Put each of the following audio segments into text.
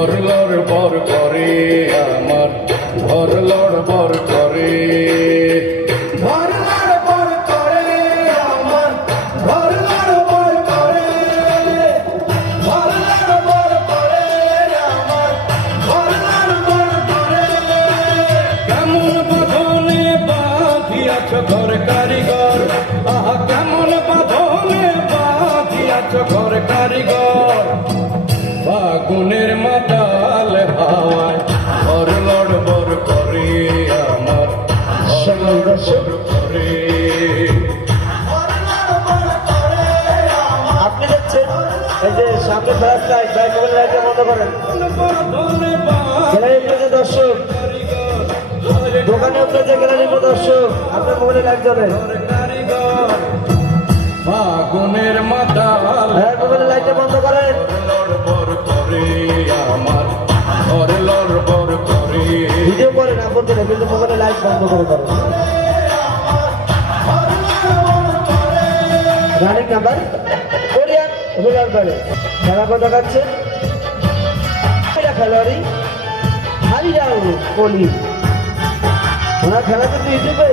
ঘর লড়বড় করে আমার ঘর লড়বড় করে ঘর লড়বড় করে আমার ঘর লড়বড় করে ঘর লড়বড় করে আমার ঘর লড়বড় করে কেমন বাঁধনে বাঁধিয়াছ ঘর কারিগর আহা কেমন বাঁধনে বাঁধিয়াছ ঘর কারিগর ফাগুনের মাতাল হাওয়ায় ঘর লড়বড় করে আমার ঘর লড়বড় করে আপনি দেখছেন এই যে সামনে রাস্তায় কবল লাইটে বন্ধ করেন গ্যালারির দর্শক দোকানে উঠেছে গ্যালারির দর্শক আপনার মোবাইলে লাইট জ্বলে ফাগুনের মাতাল হ্যাঁ মোবাইলে লাইটে বন্ধ করেন লড়বড় করে আমার ঘর লড়বড় করে ভিডিও করেন আপত্তি নেই কিন্তু মোবাইলে লাইট বন্ধ করে করেন রানিং নাম্বার কোরিয়ান রোলার করে খেলা কথা দেখাচ্ছে খেলোয়াড়ি হারিরাও কোহলি ওনার খেলা কিন্তু ইউটিউবে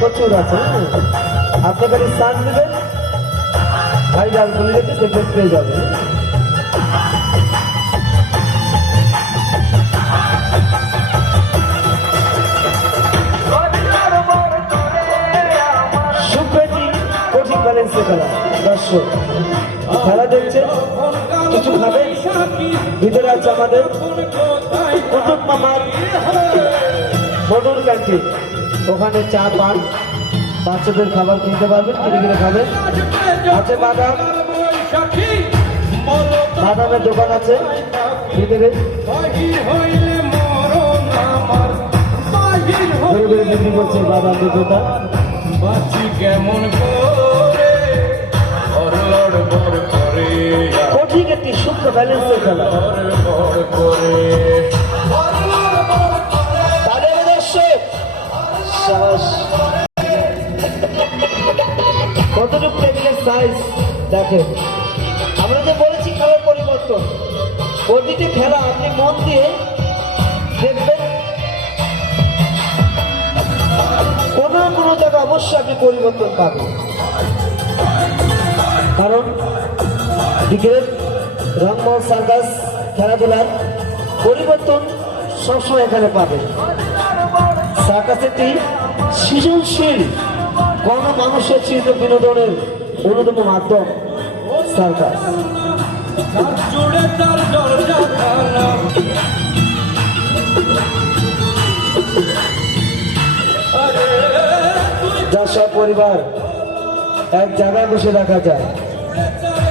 প্রচুর আছে আপনি খালি সার্চ দেবেন হারিরাও কোহলি দেখে দেখতে পেয়ে যাবে কঠিন ব্যালেন্সে খেলা দর্শক খেলা দেখছে কিছু খাবে ভিতরে আছে আমাদের কুটুম মামার মধুর ক্যান্টিন ওখানে চা পান বাচ্চাদের খাবার কিনতে পারবেন কিনে কিনে খাবেন আছে বাদাম বাদামের দোকান আছে ভিতরে বিক্রি করছে বাদাম দুটোটা বাঁচি কেমন করে ঘর লড়বড় করে কঠিন একটি সূক্ষ্ম ব্যালেন্সের খেলা লড়বড় করে তাদের দর্শক সাহস কতটুকু টেবিলের সাইজ দেখেন আমরা যে বলেছি খেলার পরিবর্তন প্রতিটি খেলা আপনি মন দিয়ে দেখবেন কোনো না কোনো জায়গায় অবশ্যই আপনি পরিবর্তন পাবেন কারণ বিকেলের রংমহল সার্কাস খেলাধুলার পরিবর্তন সবসময় এখানে পাবেন সার্কাস একটি সৃজনশীল গণমানুষের চিন্ত বিনোদনের অন্যতম মাধ্যম সার্কাস জুড়ে তার দরজা খানা যা সব পরিবার এক জায়গায় বসে দেখা যায়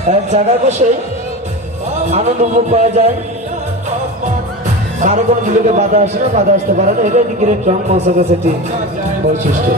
এক জায়গায় বসে আনন্দ উপভোগ করা যায় কারো কোনো বিবেকে বাধা আসে না বাধা আসতে পারে না এটাই ক্রিকেট রং মঞ্চ একটি বৈশিষ্ট্য